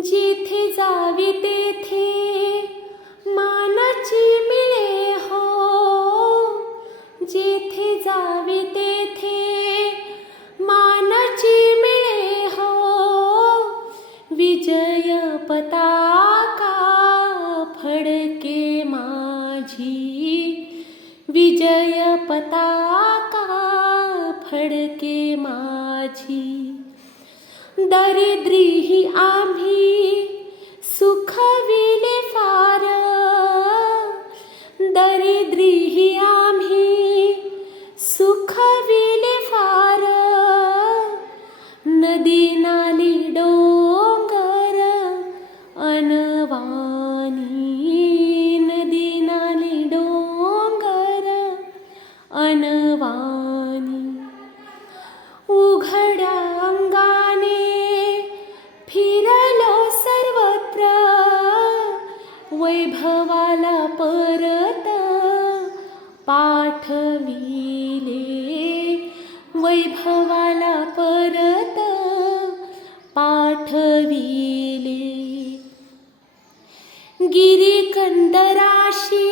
जिथे जावी तेथे मानाची मिळे हो. जेथे जावी तेथे मानाची मिळे हो. विजय पताका फडके माझी. विजय पताका फडके माझी. दरिद्री ही आम्ही सुखविले फार दरिद्री ही आम्ही सुखविले फार नदी नाली पाठविले. वैभवाला परत पाठविले. गिरी कंदराशी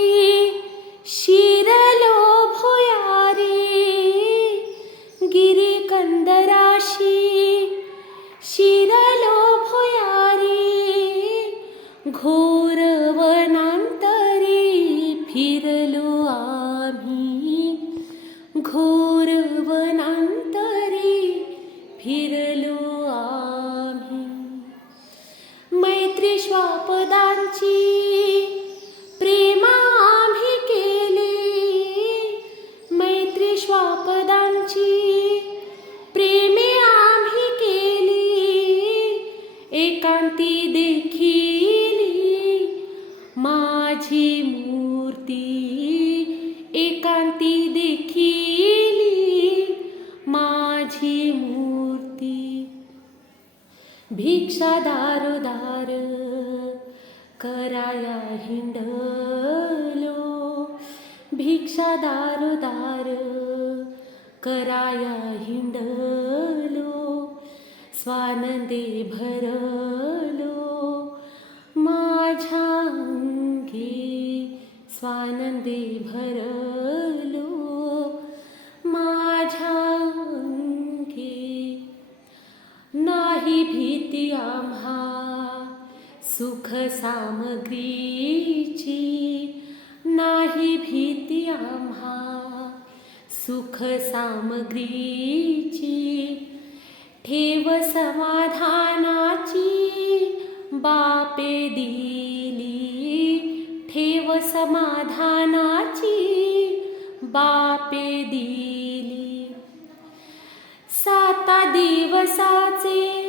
भिक्षा दारुदार कराया हिंडलो. भिक्षा दारोदार कराया हिंडलो. स्वानंदे भरलो. माझ्या अंगी स्वानंदे भरलो. सामग्रीची नाही भीती आम्हा. सुख सामग्रीची ठेव समाधानाची बापे दिली. ठेव समाधानाची बापे दिली. साता दिवसाचे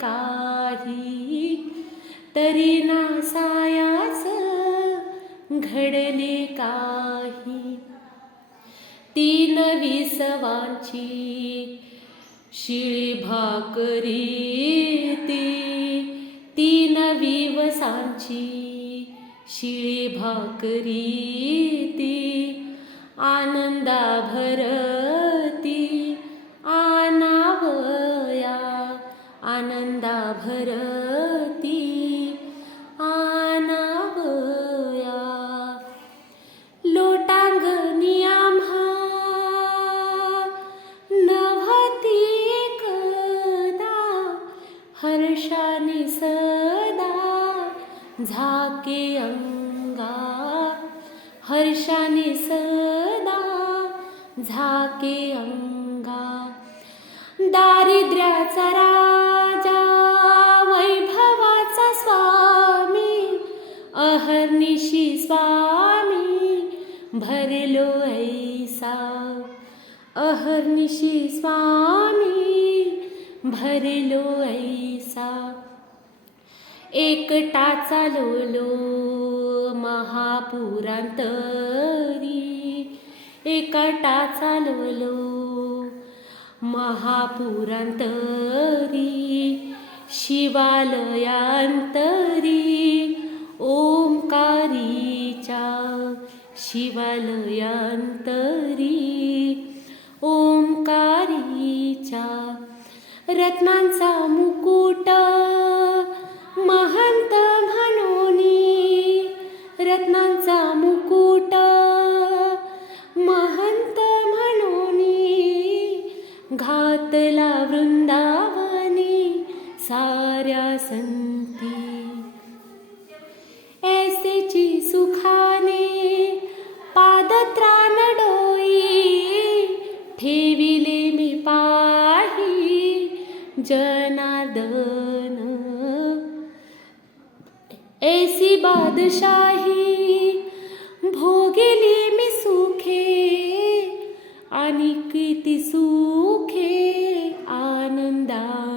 काही तरी नासायास घडले काही. तीन विसवांची शिळी भाकरी ती तीन विवसांची शिळी भाकरी ती आनंदा भरत झाके अंगा हर्षाने सदा झाके अंगा. दारिद्र्याचा राजा वैभवाचा स्वामी अहर्निशी स्वामी भरलो ऐसा. अहर्निशी स्वामी भरलो ऐसा. एकटा चालवलो महापुरांतरी. एकटा चालवलो महापुरांतरी. शिवालयांतरी. ओंकारीच्या शिवालयांतरी. ओंकारीच्या रत्नांचा मुकुट घातला वृंदावनी साऱ्या संती. ऐसेची सुखाने पादत्राण डोई ठेविले मी पाही जनादन ऐसी बादशाही आणि किती सुखे आनंदा